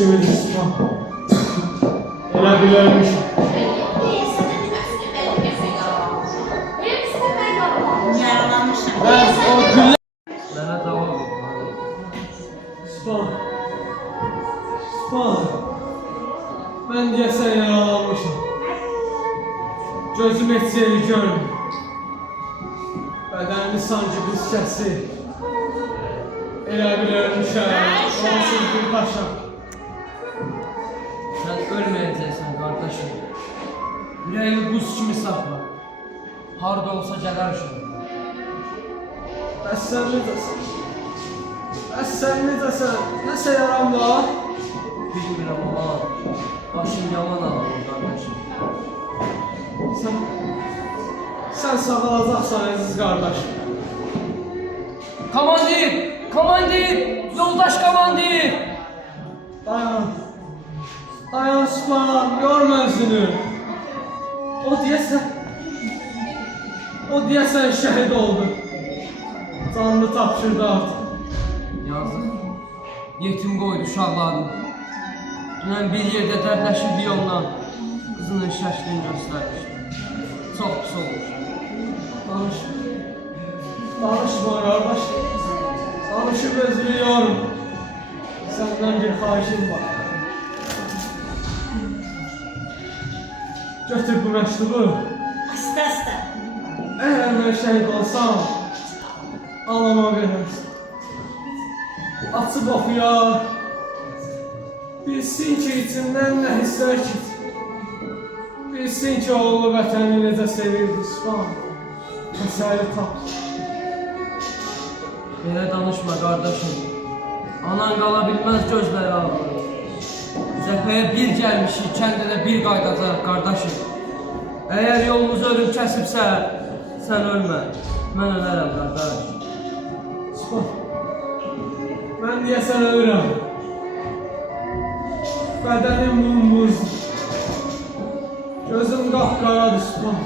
kimi düşman. Elə bilirmişim. Yaralanmışım. Ben o gülle... Mənə cavab ver. Span. Span. Ben deyəsən yaralanmışım. Gözüm heç yeri görmür. Bədənimi sanki qız kəsir. Elə bilirmişəm. Onsuz bir taşam. Sən ölməyəcəksən qardaşım. Ürəyini buz kimi saxla. Harda olsa gələrsən. Bəs sən necəsən? Bəs sən necəsən? Nəsə yaram var? Bilmirəm ama başım yaman ağrıyor qardaşım. Sən sağalacaqsan əziz qardaşım. Komandir! Komandir! Yoldaş komandir! Dayan. Dayan Span, yorma özünü. O deyəsən şəhid oldu. Canını tapşırdı artıq. Yazıq. Yetim qoydu uşaqlarını. Dünən bir yerdə dərdləşirdik ondan. Qızının şəklini göstərmiş. Çox pis olmuş. Danışma. Danışma qardaş. Danışıb özünü yorma. Səndən bir xahişim var. Götür bu məktubu. Asta. Əgər mən şəhid olsam, anama verərsin. Açıb oxuyar. Bilsin ki, içindən nə hisslər keçir. Bilsin ki, oğlu vətəni necə sevirdi Span. Təsəlli tap. Belə danışma qardaşım. Anan qala bilməz gözləri ağrır. Cəbhəyə bir gəlmişik, kəndinə bir qaydacaq qardaşım. Əgər yolumuz ölüm kəsibsə, sən ölmə. Mən ölərəm qardaş. Span. Mən deyəsən ölürəm. Bədənim mumbuz. Gözüm qapqaradır Span.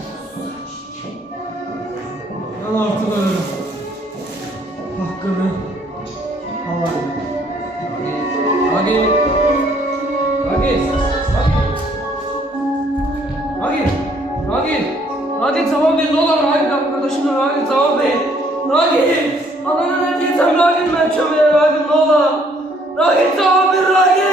Mən artıq ölürəm. Haqqını halal edin. Agil! Agil! Agil! Agil! Agil cevap ver, ne olur Agil arkadaşım, Agil cevap ver. Agil! Anana ne diyeceğim Agil, ben çömeye Agil, ne olur. Agil cevap ver Agil!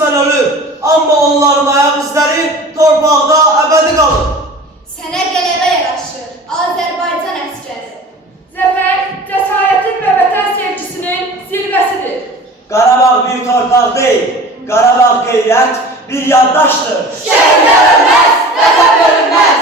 qismən ölür, amma onların ayaq izləri torpaqda əbədi qalır. Sənə qələbə yaraşır, Azərbaycan əsgəri. Zəfər cəsarətin və vətən sevgisinin zirvəsidir. Qarabağ bir torpaq deyil, Qarabağ qeyrət bir yaddaşdır. Şəhidlər ölməz, vətən ölməz.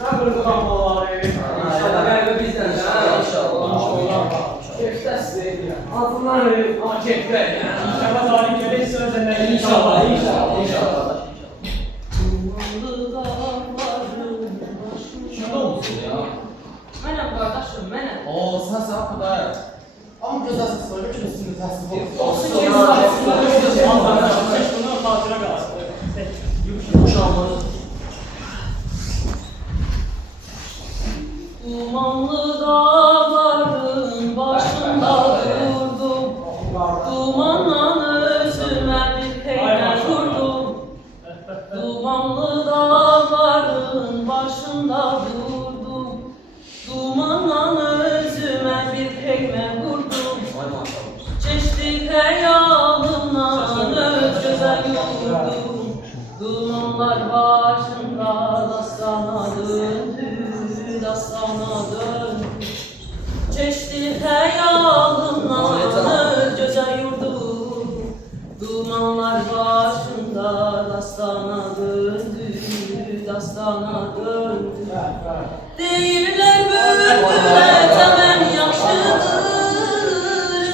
Ne böyle kalmaları? İnşallah qəlbə bizdən. İnşallah. Kefte size ya. Altından verin ama kefte ya. İnşallah zalim gelir sözlerine. İnşallah. Şurada olsun ya. Mənəm qardaşım, mənəm. Oo sen kapıda. Ama güzel ses söyle ki üstünde tasvip olsun. Olsun ki, Bundan hatıra kalsın. Dumanlı dağların başında durdum. Dumanla özüme bir peyder kurdum. Dumanlı dağların başında durdum. Dumanla özüme bir peyder kurdum. Çeşdi hayalımdan öz göze yurdum. Dumanlar başında dastana döndü, dastana döndü. Çeşdi hayalımdan öz göze yurdum. Dumanlar başında dastana döndü, dastana döndü. Deyirlər bülbülə təmən yaxşıdır,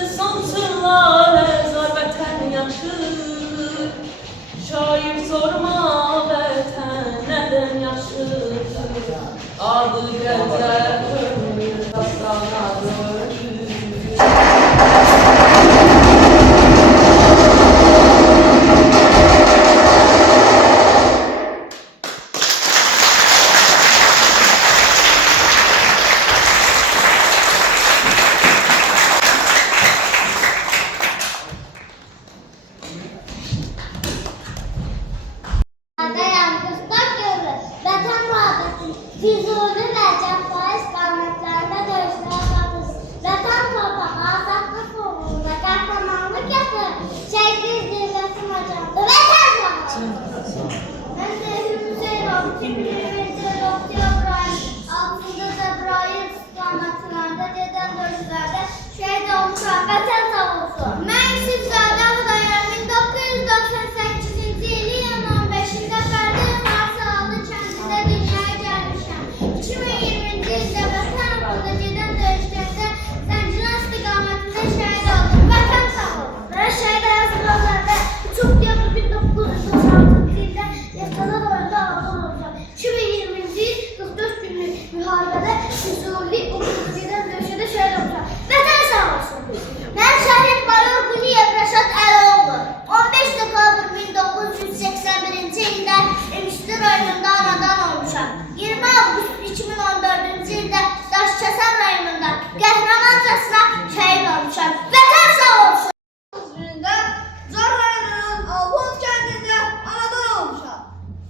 insansınlar əzar vətən yaxşıdır. Şair sorma vətən nədən yaxşıdır, adı gənclər ömür dastana döndü. Dayanmışlar görür. Vətən müharibəsi Füzuli və Cəffaris qamətlərində döyüşlərə qatılır. Vətən torpağı azadlıq uğrunda qəhrəmanlıq yapır. Şəhidlik zirvəsi macandır. Vətən torpağı. Mən Zəhir Hüseynov 2020-ci il oktyabr ayının 6-cı Cəbrayıl istiqamətlərində gedən döyüşlərdə şəhid olmuşam. Vətən sağ olsun. Mən Yusufzadə Hüdayan 1998-ci ilin 15-də Fərdi Marsalı kəndində dünyaya gəlmişəm. 2020-ci ildə vətən uğrunda gedən döyüşlərdə Zəngilan istiqamətində şəhid oldum. Vətən sağ olsun. Mən şəhid Əzrələrdə 3 oktyabr 1996-cı ildə Yasada rayonunda anadan olmuşam. 2020-ci il 44 günlük müharibədə Füzuli uğrunda gedən döyüşdə şəhid olmuşam. Vətən sağ olsun. Mən şəhid Mayor Quliyev Rəşad Əloğlu 15 dekabr 1981-ci ildə Emişli rayonunda anadan olmuşam. 20 avqust 2014-cü ildə Daşkəsən rayonunda qəhrəmancasına şəhid olmuşam. Vətən sağ olsun. Zor rayonunun Albot kəndində anadan olmuşam.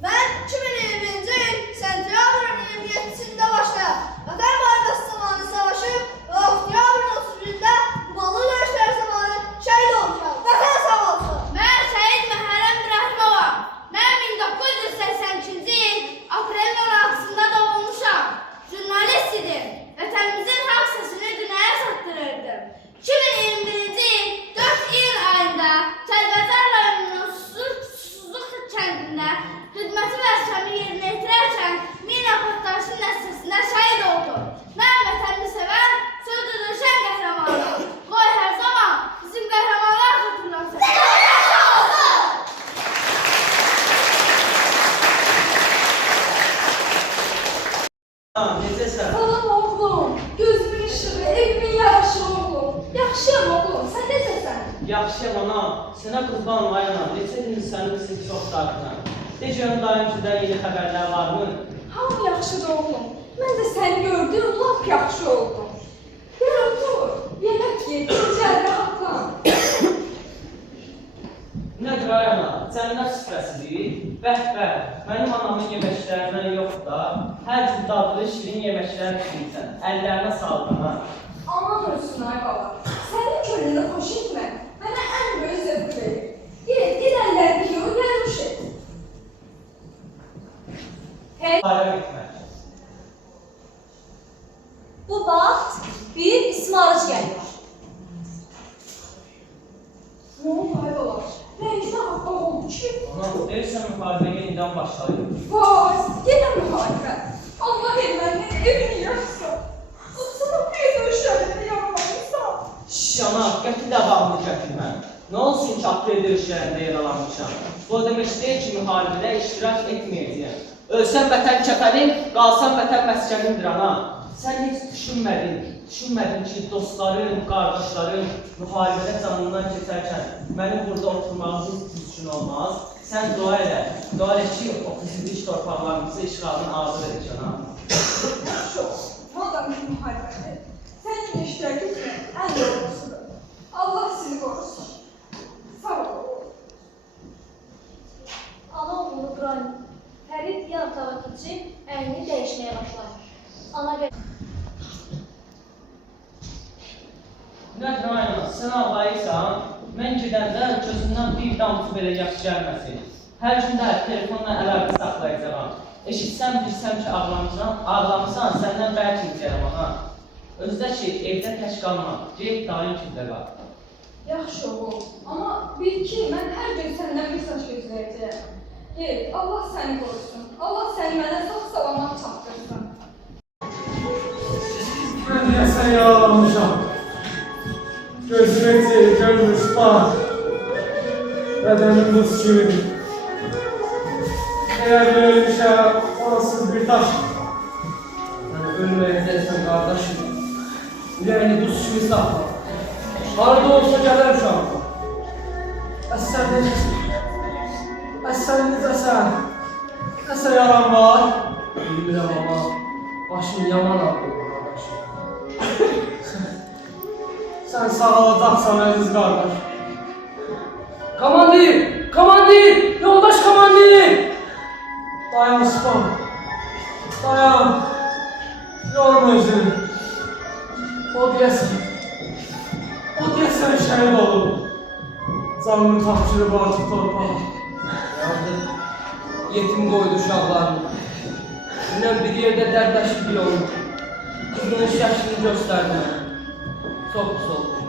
Mən 2020-ci il sentyabrın 27-sində başlayıb Vətən müharibəsi zamanı savaşıb və oktyabrın 31-də Malı döyüşlər zamanı şəhid olmuşam. Vətən sağ olsun. Mən şəhid Məhərrəm Rəhmovam. Mən 1982-ci il aprelin 16-sında doğulmuşam. Jurnalist idim. Vətənimizin haqq səsini dünyaya çatdırırdım. 2021-ci il 4 iyun ayında Kəlbəcər rayonunun Susuzluq kəndində xidməti vəzifəmi yerinə yetirərkən mina partlayışı nəticəsində şəhid oldum. Mən vətənimi sevən, sözü düşən qəhrəmanım. Qoy hər zaman bizim qəhrəmanlar xatırlansın. Vətən sağ olsun. Necəsən? Salam oğlum, gözümün işığı, evimin yaraşı oğlum. Yaxşıyam oğlum, sən necəsən? Yaxşıyam anam, sənə qurban olayam. Neçə gün sənin üçün çox darıxıram. De görüm dayım sizdən yeni xəbərlər varmı? Hamı yaxşıdır oğlum. Mən də səni gördüm, lap yaxşı oldum. Gel otur, yemək ye, gecə rahatlan. xəstəsidir. Bəh, mənim anamın yeməklərindən yox da, hər cür dadlı, şirin yeməklər pişirsən, əllərinə sağlıq ha. Aman ölsün ay baba. Sənin könlünü xoş etmə. Mənə ən böyük zövq verir. Gel əllərini yox, gəlmiş et. Hey, Bayram etmək. bu vaxt bir İsmarıc gəlir. Ne oldu ay baba? Rəngi də haqqa oldu ki. Anam, deyirsən müharibə yenidən başlayır. Vay, yenə müharibə. Allah erməninin evini yaxsa. Sana bir döyüşlərində yaralanırsan. Şana, qəti davamlı gətirmə. Nə olsun ki, aprel döyüşlərində yaralanmışam. Bu demək deyil ki, müharibədə iştirak etməyəcəyəm. Ölsən vətən kəfənin, qalsan vətən məskənindir ana. Sən heç düşünmədin ki, dostların, qardaşların müharibədə canından keçərkən mənim burada oturmağımız düzgün olmaz. Sən dua elə ki, o fizik torpaqlarımızı işğalın azad edəcəksən ha. Yaxşı ol. Madem bir müharibədir, sənin iştirak etmək ən doğrusudur. Allah sizi qorusun. Sağ ol. Ana oğlunu Qurani. Fərid yan otağa keçib, əynini dəyişməyə başlamış. Ana görə... Nədir ayna, sən ağlayırsan, mən gedəndə gözümdən bir damcı belə yaş gəlməsin. Hər gün də telefonla əlaqə saxlayacağam. Eşitsəm, bilsəm ki, ağlamısan, səndən bəlkə incəyəm ana. Özdə ki, evdə tək qalma, get dayın kimdə qal. Yaxşı oğul. Amma bil ki, mən hər gün səndən bir saç gözləyəcəyəm. Gel, Allah səni qorusun. Allah səni mənə sağ-salamat çatdırsın. Mən deyəsən yaralanmışam. Gözüm etir, görmüş, bax. Bədənim buz kimidir. Eğer ölmüşəm, onsuz bir daş. Yəni, ölməyəcəksən qardaşım. Ürəyini buz kimi saxla. Harada olsa gələr uşaq. Sən necəsən? Sən necəsən? Nəsə yalan var? Bilmirəm ama başım yaman ağrıyor qardaşım. Sən sağalacaqsan əziz qardaş. Komandir! Komandir! Yoldaş komandir! Dayan Osman. Dayan. Yorma özünü. O deyəsən şəhid olub. Canını tapşırıb artıq torpağa. Yazıq, yetim qoydu uşaqlarını. Dünən bir yerdə dərdləşib bir olmuş. Qızının yaşını göstərdi. Çox pis olmuş.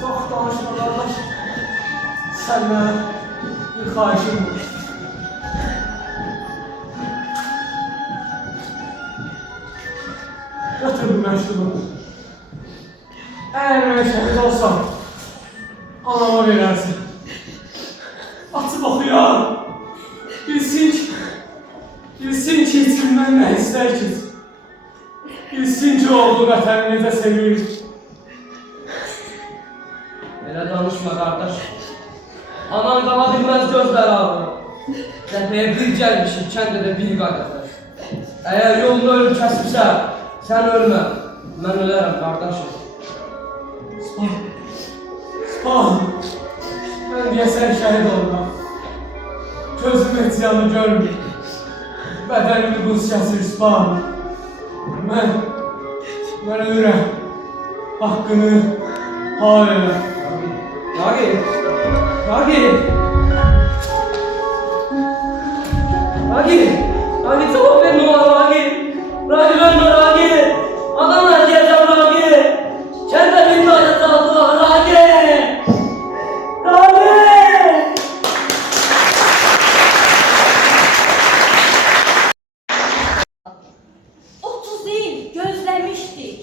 Çox danışma qardaş. Sən mənə bir xahişim var. Götür bu məktubu. Əgər mən şəhid olsam, anama verərsin. Açıb oxuyar. Bilsin ki, içimdən nə istər ki. Bilsin ki, oğlu vətəni necə sevir. Elə danışma qardaş. Anan qala bilməz gözləri ağrır. Dəfəyə bir gəlmişik, kəndə də bir qayıdacaq. Əgər yolunu ölüm kəsibsə, sən ölmə. Mən ölərəm qardaşım. Spah, mən deyəsən şəhid olmam. Gözüm etiyanı görmür. Bədənimi buz kəsir Spah. Mən ölürəm. Haqqını hal elə. Ragil! Ragil! Ragil! Ragil cevap ver ne olur Ragil! Ragil ölme Ragil! Adamlar diyeceğim Ragil! Kendi bir tane saldılar Ragil! Ragil! 30 il gözləmişdik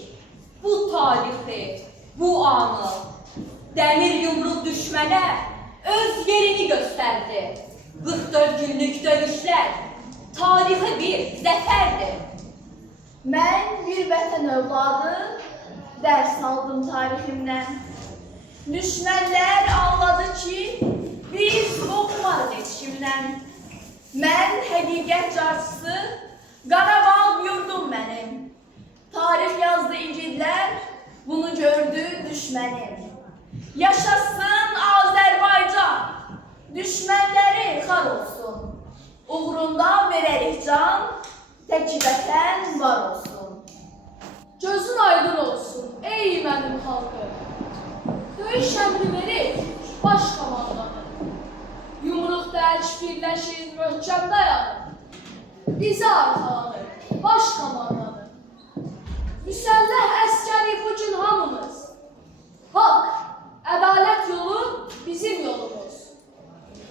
bu tarixi, bu anı. Dəmir yumruq düşmənə öz yerini göstərdi. 44 günlük döyüşlər tarixi bir zəfərdir. Mən bir vətən övladı dərs aldım tariximdən. Düşmənlər anladı ki, biz qorxmarıq heç kimdən. Mən həqiqət carçısı, Qarabağ yurdum mənim. Tarix yazdı igidlər, bunu gördü düşmənim. Yaşasın Azərbaycan! düşmənləri xar olsun. Uğrunda verərik can, təki vətən var olsun. Gözün aydın olsun, ey mənim xalqım. Döyüş əmri verir baş komandanı. Yumruq dərç birləşir, möhkəm dayanır. Bizi arxalanır baş komandanı. Müsəlləh əskəri bugün hamımız. Haqq, ədalət yolu bizim yolumuz.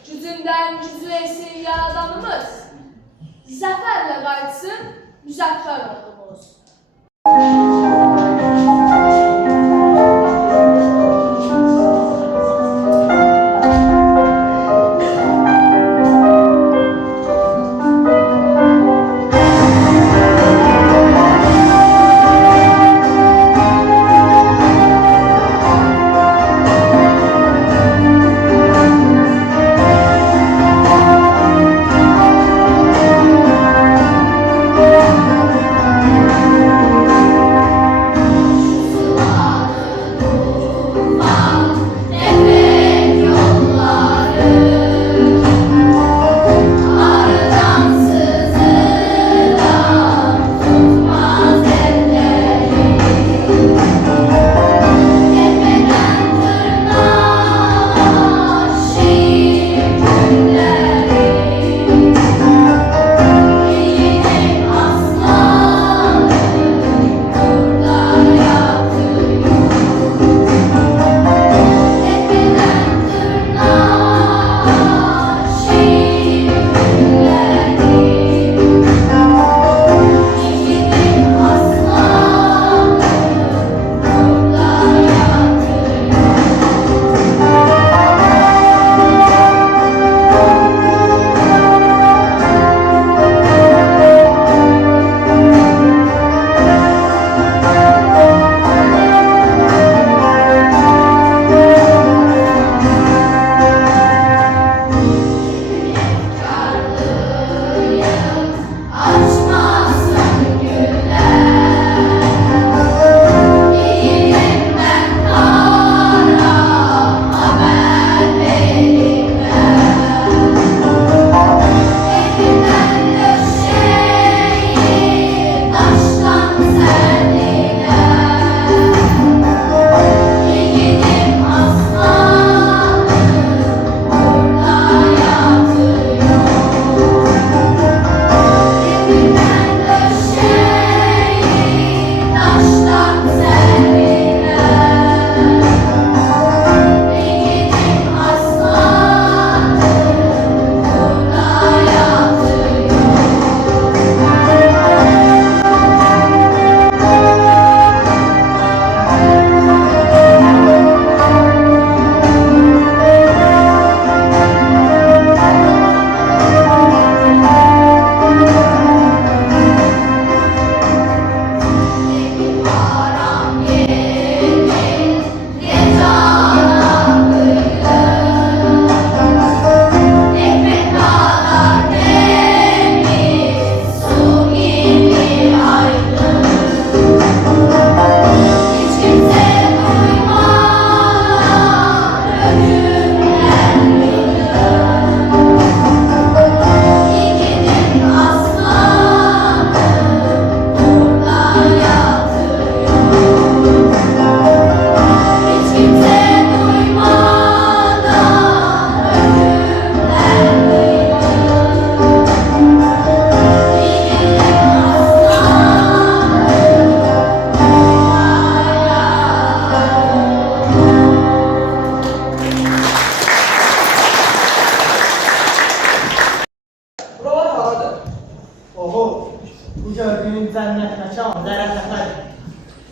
Gücündən gücü etsin yaradanımız. Zəfərlə qayıtsın müzəffər ordumuz.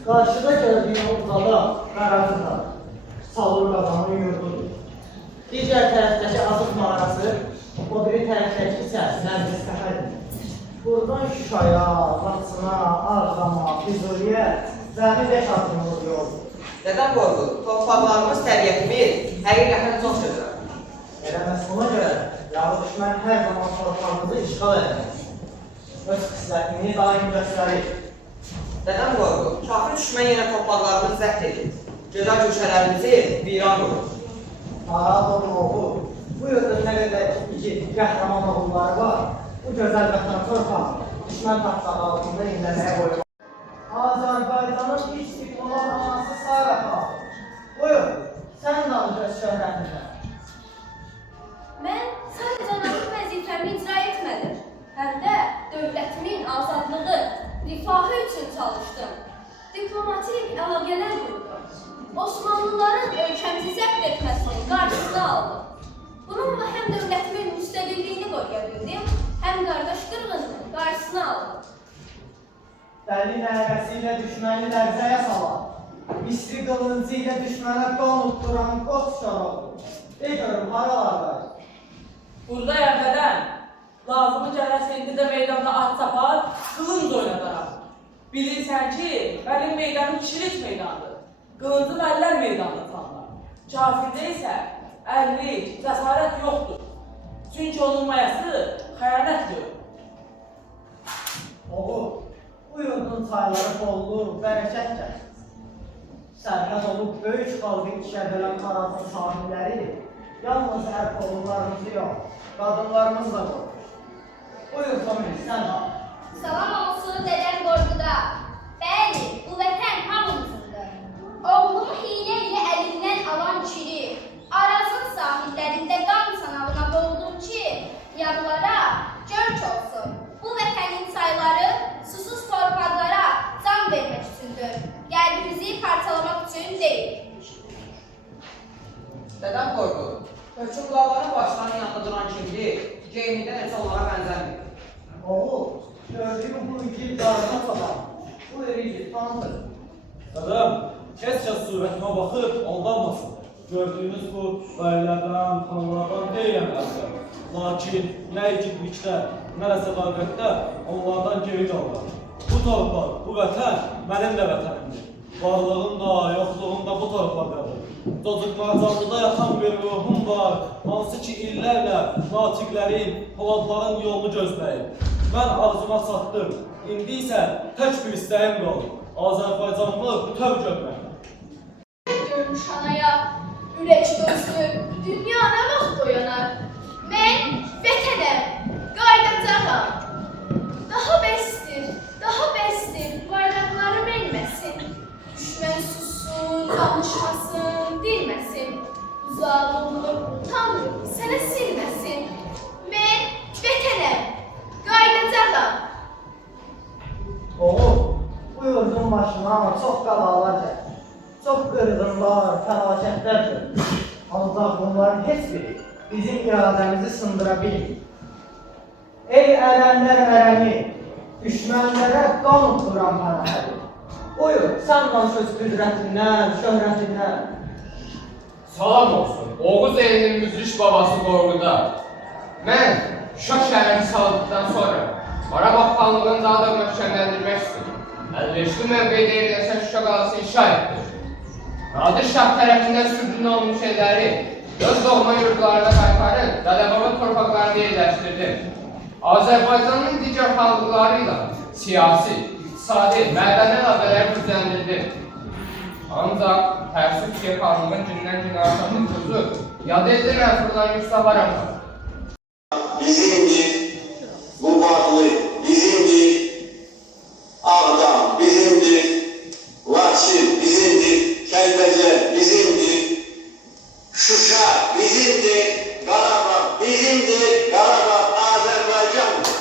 Karşıda gördüğün o qala, qarazıqlar, salur qazanın yurdudur. Digər tərəfdəki azıq mağarası, o biri tərəfdəki isə Nəzir Səfədir. Buradan Şuşaya, Laçına, Ağdama, Füzuliyə cəmi 5 addımlıq yoldur. Nədən qorxur? Torpaqlarımız təbiətimiz həqiqətən çox gözəl. Elə məhz buna görə yağı düşmən hər zaman torpağımızı işğal edəməz. Öz xislətini daim göstərir. Nədən qorxur? Kafir düşmən yenə torpaqlarımızı zəbt edir. Gözəl köşələrimizi viran vurur. Narahat olma oğul. Bu yurda nə qədər igid, qəhrəman oğulları var. Bu gözəl vətən torpaq, düşmən tapsağı altında inləməyə qoyulmaz. Azərbaycanın istiqlal anası Sara xan. Buyur, sən danış öz şöhrətinə. Mən sadəcə analıq vəzifəmi icra etmədim. Həm də dövlətimin azadlığı, rifahı üçün çalışdım. Diplomatik əlaqələr qurdum. Osmanlıların ölkəmizi zəbt etməsinin qarşısını aldım. Bununla həm dövlətimin müstəqilliyini qoruya bildim, həm qardaş qırğınının qarşısını aldım. Dəli nərəsi ilə düşməni lərzəyə salan, İstri qılıncı ilə düşmənə qan utduran qoçlar oldu. De görüm, haralardayız? Buradayam dədəm. Lazımı gələsə indicə meydanda at tapar, qılınc oynadaraq. Bilirsən ki, mənim meydanım kişilik meydandır. Qılıncı əllər meydanında tanlar. Kafirdə isə əllik, cəsarət yoxdur. Çünki onun mayası xəyanətdir. Oğul, bu yurdun çayları bollu, bərəkət gəlir. Sərhəd olub böyük xalqı işə bölən Arazın sahilləri yalnız ərkoğullarımızı yox, qadınlarımız da qoyur. Buyur Tomil, sən al. Salam olsun dedem Qorquda. Bəli, bu vətən hamımızındır. Oğlumu hiylə ilə əlindən alan kiri, Arazın sahillərində qan sanalına boğdum ki, yadlara görk olsun. Bu vətənin çayları susuz torpaqlara can vermək üçündür. Qəlbimizi parçalamaq üçün deyil. Dədəm Qorqud, hökümdarların başlarının yanında duran kimdir? Geyimində necə onlara bənzəmir. Oğul, gördüyüm bu igid qarına çatan, bu igid tanıdır. Dədəm, heç kəs surətimə baxıb aldanmasın. Gördüyünüz bu bəylərdən, xanlardan deyiləm əzbər. Lakin nə igidlikdə, nə də sədaqətdə onlardan geri qalır. Bu torpaq, bu vətən mənim də vətənimdir. Varlığım da, yoxluğum da bu torpaqdadır. Cocuklarcamlıda yatan bir ruhum var, hansı ki illərlə natiqlərin, poladların yolunu gözləyir. Mən arzuma çatdım, indi isə tək bir istəyim qalır. Azərbaycanlı bütöv görmək. Görmüş anaya, ürək dostu, dünya nə vaxt oyanar? Mən vətənəm, qaydacağam. Daha bəsdir, bayraqlarım enməsin. Düşmən sussun, danışmasın, dinməsin. Uzaq olur, Tanrım sənə silməsin. Mən vətənəm, qaydacağam. Oğul, bu yurdun başına çox qalalar gəlir. Çox qırğınlar, fəlakətlərdir. Ancaq bunların heç biri bizim iradəmizi sındıra bilmir. Ey ərənlər ərəni, düşmənlərə qan utduran pənahədir. Buyur, sən danış öz qüdrətindən, şöhrətindən. Salam olsun, Oğuz elinin müzriş babası Qorquda. Mən Şah şəhərini saldıqdan sonra Qarabağ xanlığını daha da möhkəmləndirmək üçün əlverişli mövqedə yerləşən Şuşa qalası inşa etdi. Nadir Şah tərəfindən sürdürülən olmuş şeyləri öz doğma yurdlarına qaytarın, Dədəbaba torpaqlarını yerləşdirdim. Azərbaycanın digər xalqlarıyla siyasi, iqtisadi, mədəni əlaqələri gücləndirdim. Ancaq təəssüf ki, xanlığın gündən-günə artan nüfuzu yad edirəm fırlan yüksavaram. Bizimdir, bu varlı bizimdir, Ağdam bizimdir, Laçin bizimdir, Kəlbəcər bizimdir, Şuşa bizimdir, Qarabağ bizimdir, Qarabağ Azərbaycandır.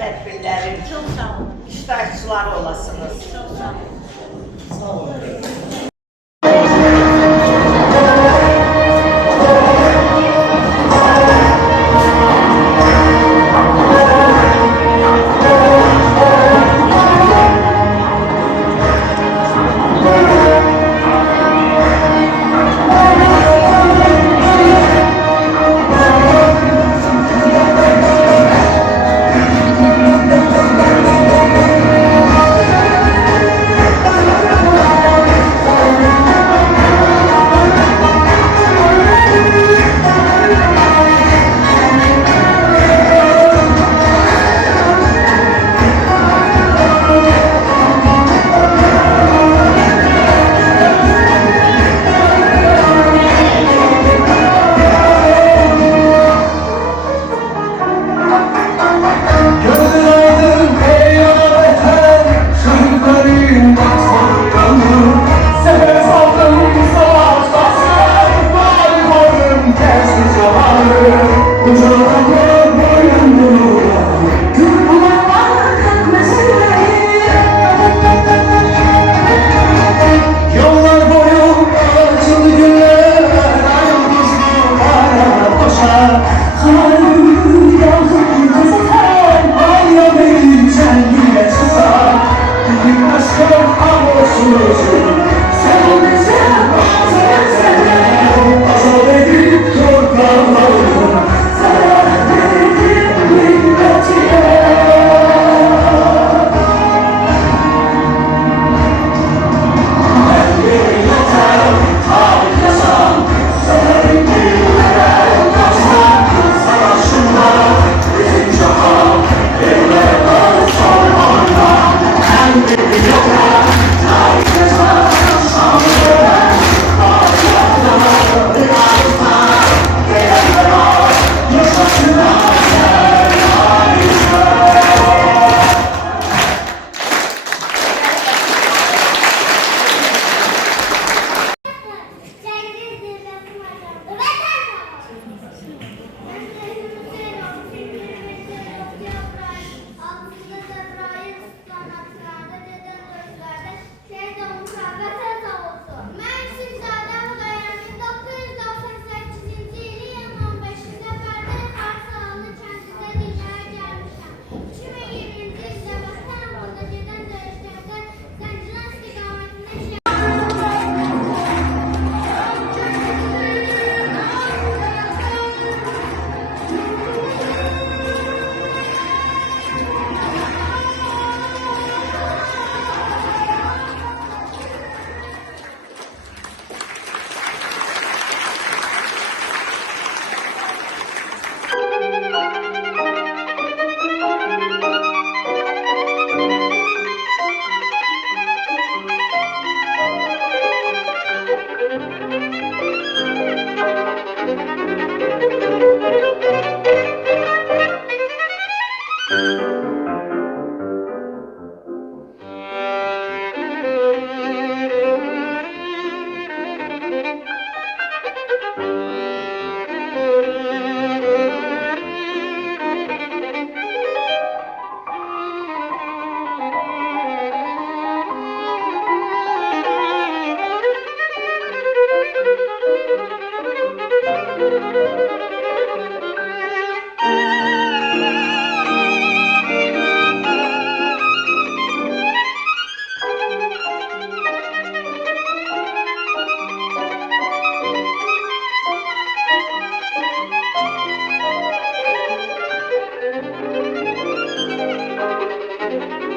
tədbirlərin iştirakçıları olasınız. Sağ olun. Thank you.